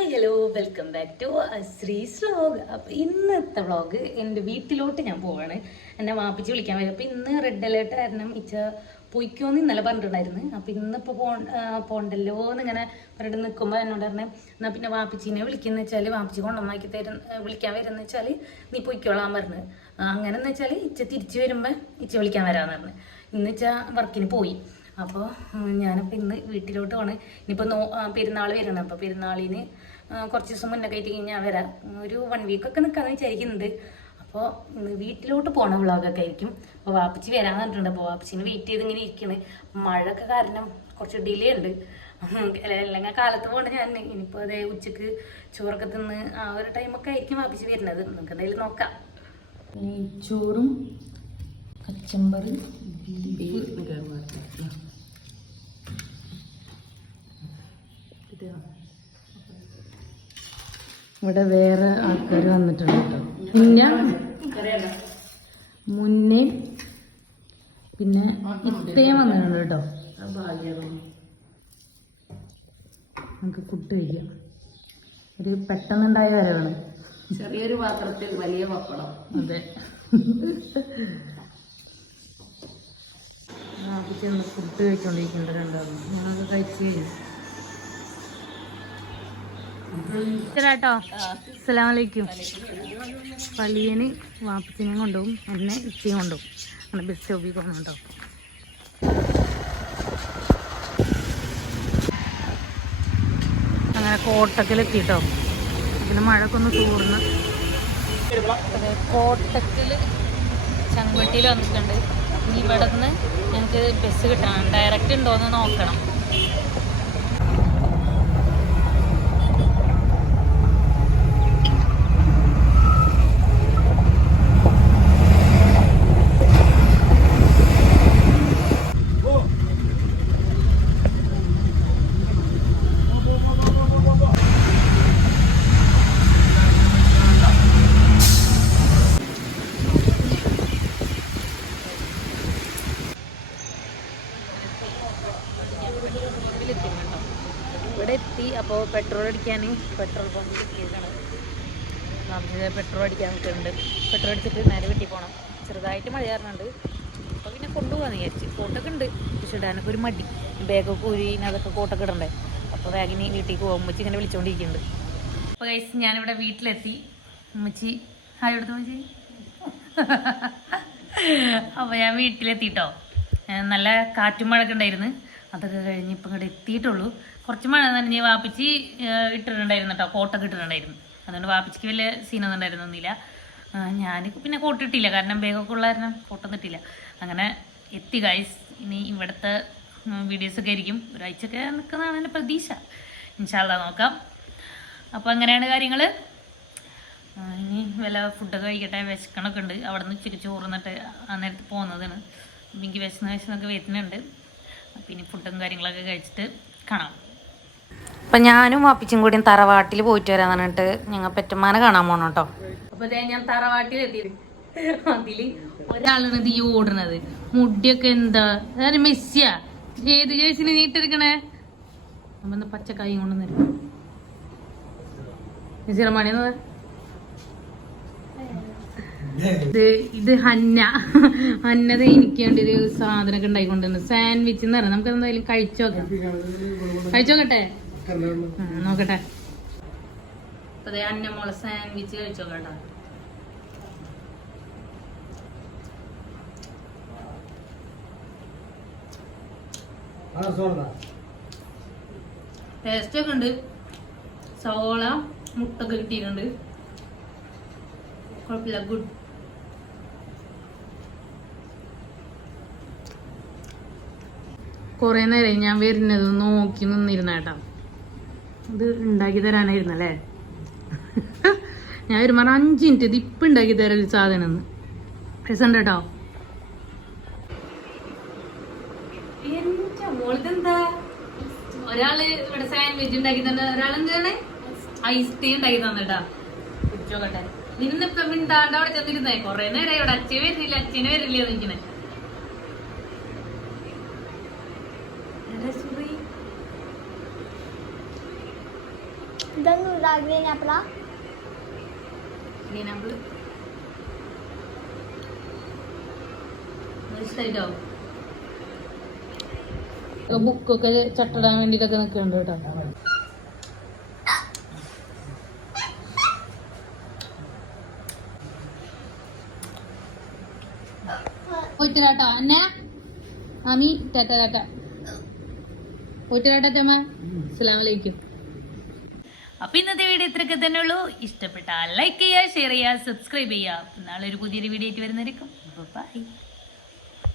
Hi hello welcome back to Sree's vlog അപ്പോൾ ഇന്നത്തെ vlog എന്റെ വീട്ടിലോട്ട് ഞാൻ പോവാണ്. എന്നെ വാപ്പിച്ച് വിളിക്കാൻ വരും. അപ്പോൾ ഇന്ന് റെഡ് അലേർട്ട് കാരണം ഇച്ച പൊയ്ക്കോന്ന് ഇന്നലെ പറഞ്ഞിട്ടുണ്ടായിരുന്നു. അപ്പോൾ ഇന്നിപ്പോൾ പോ പോണ്ടല്ലോ എന്നിങ്ങനെ പറഞ്ഞിട്ട് നിൽക്കുമ്പോൾ എന്നോട് പറഞ്ഞു എന്നാൽ പിന്നെ വാപ്പിച്ചിനെ വിളിക്കുന്ന വെച്ചാൽ വാപ്പിച്ചി കൊണ്ടുവന്നാക്കി തരും വിളിക്കാൻ വരുന്ന വെച്ചാൽ നീ പൊയ്ക്കോളാൻ പറഞ്ഞു. അങ്ങനെ എന്ന് വെച്ചാൽ ഇച്ച തിരിച്ചു വരുമ്പോൾ ഇച്ച വിളിക്കാൻ വരാമെന്ന് പറഞ്ഞു. ഇന്ന് വെച്ചാൽ വർക്കിന് പോയി. അപ്പോൾ ഞാനിപ്പോൾ ഇന്ന് വീട്ടിലോട്ട് പോണേ. ഇനിയിപ്പോൾ നോ പെരുന്നാൾ വരണം. അപ്പോൾ പെരുന്നാളിന് കുറച്ച് ദിവസം മുന്നേ കയറ്റി കഴിഞ്ഞാൽ വരാം. ഒരു വൺ വീക്കൊക്കെ നിൽക്കാമെന്ന് വിചാരിക്കുന്നുണ്ട്. അപ്പോൾ ഇന്ന് വീട്ടിലോട്ട് പോണ വ്ളോഗൊക്കെ ആയിരിക്കും. അപ്പോൾ വാപ്പച്ചി വരാൻ പറഞ്ഞിട്ടുണ്ട്. അപ്പോൾ വാപ്പച്ചിനെ വെയിറ്റ് ചെയ്ത് ഇങ്ങനെ ഇരിക്കണ്. മഴയൊക്കെ കാരണം കുറച്ച് ഡിലേ ഉണ്ട്. അല്ലെങ്കിൽ കാലത്ത് പോകണ്ട ഞാൻ. ഇനിയിപ്പോൾ അതേ ഉച്ചയ്ക്ക് ചോറൊക്കെ തിന്ന് ആ ഒരു ടൈമൊക്കെ ആയിരിക്കും വാപ്പച്ചി വരുന്നത്. നമുക്ക് എന്തായാലും നോക്കാം. ചോറും കച്ചമ്പറ് ഇവിടെ വേറെ ആൾക്കാർ വന്നിട്ടുണ്ട് കേട്ടോ. പിന്നെ മുന്നേ പിന്നെ ഇത്രയും വന്നിട്ടുണ്ട് കേട്ടോ. നമുക്ക് കുട്ടി കഴിക്കാം. ഒരു പെട്ടെന്നുണ്ടായ വരവാണ് ചെറിയൊരു പാത്രത്തിൽ വലിയ പപ്പടം. അതെ. ഫുഡ് കഴിച്ചോണ്ടിരിക്കുന്നുണ്ട് രണ്ടാളും. ഞാനത് കഴിച്ചു കഴിഞ്ഞു. ചേട്ടാ അസ്സലാമലൈക്കും. പള്ളിയന് വാപ്പച്ചിനെയും കൊണ്ടുപോകും എന്നെ ഇച്ചയും കൊണ്ടുപോകും. അങ്ങനെ ബസ് സ്റ്റോപ്പിൽ പോകുന്നുണ്ടോ അങ്ങനെ കോട്ടക്കലെത്തിട്ടോ. പിന്നെ മഴയൊക്കെ ഒന്ന് തൂർന്ന് കോട്ടക്കൽ ചങ്കുവട്ടിയിൽ വന്നിട്ടുണ്ട്. ഇനി ഇവിടെ നിന്ന് ഞങ്ങൾക്ക് ബസ് കിട്ടണം. ഡയറക്റ്റ് ഉണ്ടോയെന്ന് നോക്കണം പമ്പിലെത്തി കേട്ടോ ഇവിടെ എത്തി. അപ്പോൾ പെട്രോൾ അടിക്കാൻ പെട്രോൾ പമ്പിൽ എത്തിയതാണ് നമുക്ക് പെട്രോൾ അടിക്കാൻ നിൽക്കുന്നുണ്ട്. പെട്രോൾ അടിച്ചിട്ട് നേരെ വെട്ടി പോകണം ചെറുതായിട്ട് മഴ കാരണമുണ്ട്. അപ്പോൾ പിന്നെ കൊണ്ടുപോകാന്ന് വിചാരിച്ച്. കോട്ടൊക്കെ ഉണ്ട്. പക്ഷെ ഇടാനൊക്കെ ഒരു മടി. ബാഗൊക്കെ ഊരി അതൊക്കെ കോട്ടൊക്കെ ഇടണ്ടേ? അപ്പോൾ ബാഗിന് വീട്ടിലേക്ക് പോകും ഉമ്മച്ചി ഇങ്ങനെ വിളിച്ചുകൊണ്ടിരിക്കുന്നുണ്ട് അപ്പോൾ കഴിച്ച് ഞാനിവിടെ വീട്ടിലെത്തി. ഉമ്മച്ചി ഹായ് എടുത്തു ഉമ്മച്ചി? അപ്പോൾ ഞാൻ വീട്ടിലെത്തിട്ടോ. ഏഹ് നല്ല കാറ്റും മഴയൊക്കെ ഉണ്ടായിരുന്നു. അതൊക്കെ കഴിഞ്ഞ് ഇപ്പം ഇങ്ങോട്ട് എത്തിയിട്ടുള്ളൂ. കുറച്ച് മഴ നനഞ്ഞ് വാപ്പിച്ച് ഇട്ടിട്ടുണ്ടായിരുന്നു കേട്ടോ കോട്ടൊക്കെ ഇട്ടിട്ടുണ്ടായിരുന്നു. അതുകൊണ്ട് വാപ്പിച്ചിക്ക് വലിയ സീനൊന്നും ഉണ്ടായിരുന്നില്ല ഞാൻ പിന്നെ കോട്ട് ഇട്ടില്ല കാരണം ബേഗൊക്കെ ഉള്ള കാരണം കോട്ടൊന്നും ഇട്ടില്ല. അങ്ങനെ എത്തി ഗൈസ് ഇനി ഇവിടുത്തെ വീഡിയോസൊക്കെ ആയിരിക്കും. ഒരാഴ്ചയൊക്കെ നിൽക്കുന്നതാണ് എന്റെ പ്രതീക്ഷ. ഇൻഷാല്ല നോക്കാം. അപ്പോൾ അങ്ങനെയാണ് കാര്യങ്ങൾ ഇനി വല്ല ഫുഡൊക്കെ കഴിക്കട്ടെ വിശക്കണമൊക്കെ ഉണ്ട്. അവിടെ നിന്ന് ഉച്ചയ്ക്ക് ചോറ് എന്നിട്ട് ആ നേരത്ത് പോകുന്നതാണ്. എനിക്ക് വിശന്ന് വിശന്നൊക്കെ വരുന്നുണ്ട്. ഇനി ഫുഡും കാര്യങ്ങളൊക്കെ കഴിച്ചിട്ട് കാണാം. അപ്പം ഞാനും വാപ്പിച്ചും കൂടി തറവാട്ടിൽ പോയിട്ട് വരാൻ പറഞ്ഞിട്ട് ഞങ്ങൾ പെറ്റമ്മാനെ കാണാൻ പോകണം കേട്ടോ. അപ്പോൾ ഞാൻ തറവാട്ടിലെത്തി. അതിൽ ഒരാളാണ് ഈ ഓടുന്നത്. മുടിയൊക്കെ എന്താ? അതായത് മെസ്സിയാ. ഏത് ജേഴ്സിന് നീട്ടെടുക്കണേ അപ്പം പച്ചക്കായും കൊണ്ട് തരും മെസ്സിറമാണി ഇത് ഇത് ഹന്ന. ഹന്നത എനിക്ക് വേണ്ടി ഒരു സാധനമൊക്കെ ഉണ്ടായിക്കൊണ്ടിരുന്നു. സാൻഡ്വിച്ച് എന്ന് പറയാം നമുക്ക് എന്തായാലും കഴിച്ചോക്കാം കഴിച്ചോക്കട്ടെ നോക്കട്ടെ. അതെ അന്ന മോളെ സാൻഡ്വിച്ച് കഴിച്ചോക്കട്ടോ ടേസ്റ്റ് ഒക്കെ ഉണ്ട്. സവോള മുട്ടൊക്കെ കിട്ടിയിട്ടുണ്ട്. കുഴപ്പമില്ല ഗുഡ് കുറേ നേരം ഞാൻ വരുന്നത് നോക്കി നിന്നിരുന്ന കേട്ടോ. ഇത് ഉണ്ടാക്കി തരാനായിരുന്നല്ലേ? ഞാൻ ഒരു മറ അഞ്ച് മിനിറ്റ് ഇത് ഇപ്പം ഉണ്ടാക്കി തരാൻ ഒരു സാധനം രസമുണ്ട് കേട്ടോ. ഒരാൾ ഇവിടെ സാൻഡ്വിച്ച് ഉണ്ടാക്കി തന്നെ ഒരാളെന്താണ് ഐസ് ടീ ഉണ്ടാക്കി തന്നിട്ടാ. കുടിച്ചോക്കട്ടെ. നിന്നിപ്പം മിണ്ടാണ്ട് അവിടെ ചെന്നിരുന്നേ. കൊറേ നേരം ഇവിടെ. അച്ഛൻ വരുന്നില്ല. അച്ഛനെ വരില്ല നിൽക്കണേ ഇതൊന്നും അപ്പളാ ഗ്രീൻ ആപ്പിൾ ഇഷ്ടമായിട്ടോ ബുക്കൊക്കെ ചട്ടിടാൻ വേണ്ടിട്ടൊക്കെ നിൽക്കുന്നുണ്ട് കേട്ടോ. പോയിട്ട് ടാട്ടോ അന്ന? ആമി ടാറ്റ ടാറ്റ. പോയിട്ട് ടാറ്റമ്മ അസ്സലാം വലൈക്കും അപ്പൊ ഇന്നത്തെ വീഡിയോ ഇത്രയൊക്കെ തന്നെ ഉള്ളൂ. ഇഷ്ടപ്പെട്ടാൽ ലൈക്ക് ചെയ്യുക ഷെയർ ചെയ്യുക സബ്സ്ക്രൈബ് ചെയ്യുക. നാളെ ഒരു പുതിയൊരു വീഡിയോ ആയിട്ട് വരുന്നതായിരിക്കും ബൈ